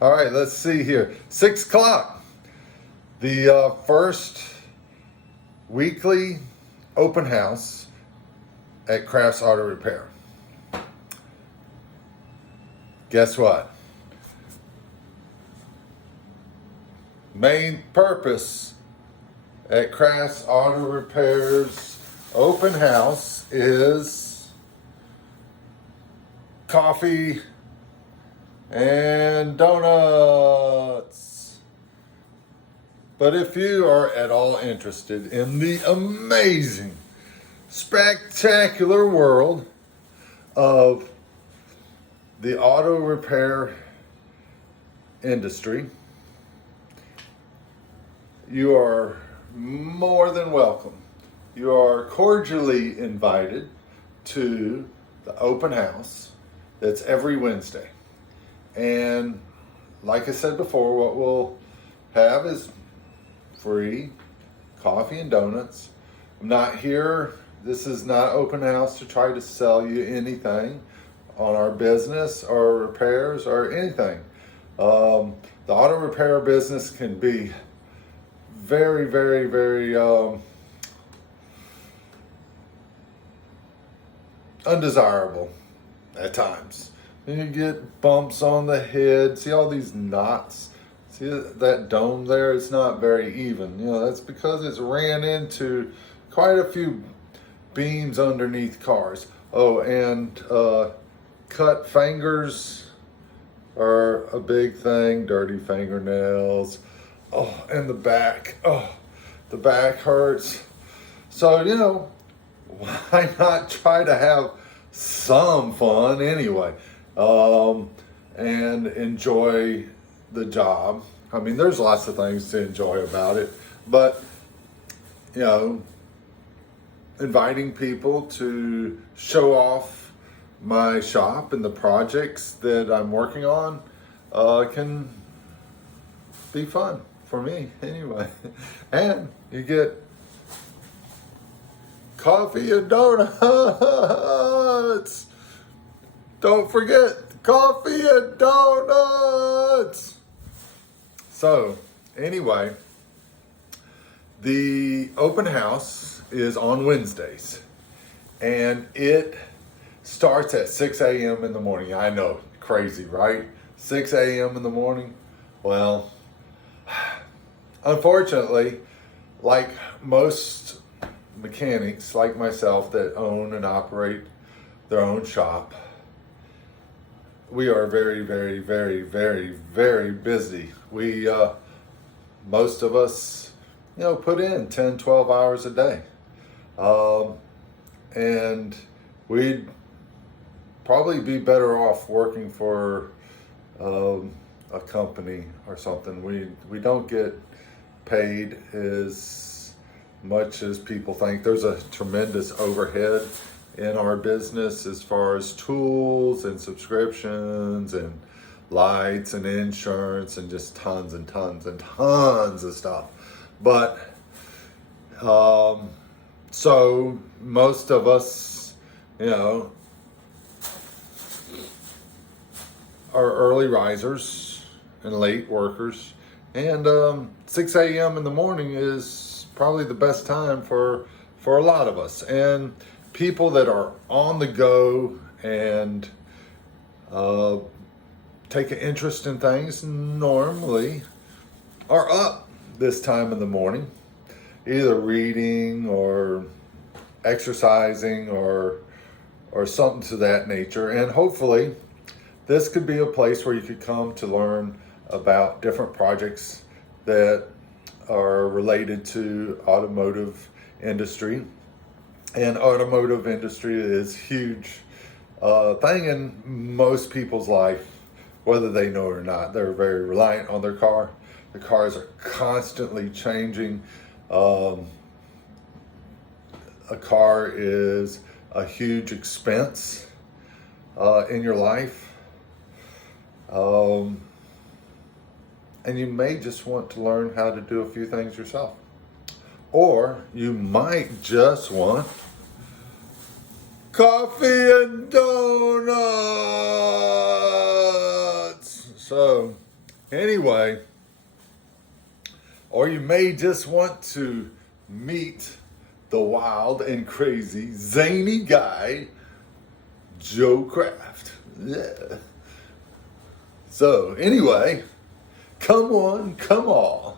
All right, let's see here. 6 o'clock, the first weekly open house at Crafts Auto Repair. Guess what? Main purpose at Crafts Auto Repair's open house is coffee and donuts. But if you are at all interested in the amazing, spectacular world of the auto repair industry, you are more than welcome. You are cordially invited to the open house that's every Wednesday. And like I said before, what we'll have is free coffee and donuts. I'm not here, this is not open house to try to sell you anything on our business or repairs or anything. The auto repair business can be very, very, very undesirable at times. And you get bumps on the head. See all these knots? See that dome there? It's not very even. You know, that's because it's ran into quite a few beams underneath cars. Oh, and cut fingers are a big thing. Dirty fingernails. Oh, and the back. Oh, the back hurts. So, you know, why not try to have some fun anyway, and enjoy the job? I mean, there's lots of things to enjoy about it, but, you know, inviting people to show off my shop and the projects that I'm working on can be fun for me anyway. And you get coffee and donuts. Don't forget coffee and donuts. So anyway, the open house is on Wednesdays and it starts at 6 a.m. in the morning. I know, crazy, right? 6 a.m. in the morning. Well, unfortunately, like most mechanics like myself that own and operate their own shop, we are very, very, very, very, very busy. We, most of us, you know, put in 10, 12 hours a day. And we'd probably be better off working for a company or something. We don't get paid as much as people think. There's a tremendous overhead in our business as far as tools and subscriptions and lights and insurance and just tons and tons and tons of stuff. But so most of us, you know, are early risers and late workers, and 6 a.m. in the morning is probably the best time for a lot of us. And people that are on the go and take an interest in things normally are up this time in the morning, either reading or exercising or something to that nature. And hopefully this could be a place where you could come to learn about different projects that are related to automotive industry. And automotive industry is huge thing in most people's life, whether they know it or not. They're very reliant on their car. The cars are constantly changing. A car is a huge expense in your life. And you may just want to learn how to do a few things yourself. Or you might just want coffee and donuts. So Anyway, or you may just want to meet the wild and crazy, zany guy, Joe Craft. Yeah. So, anyway, come on, come on.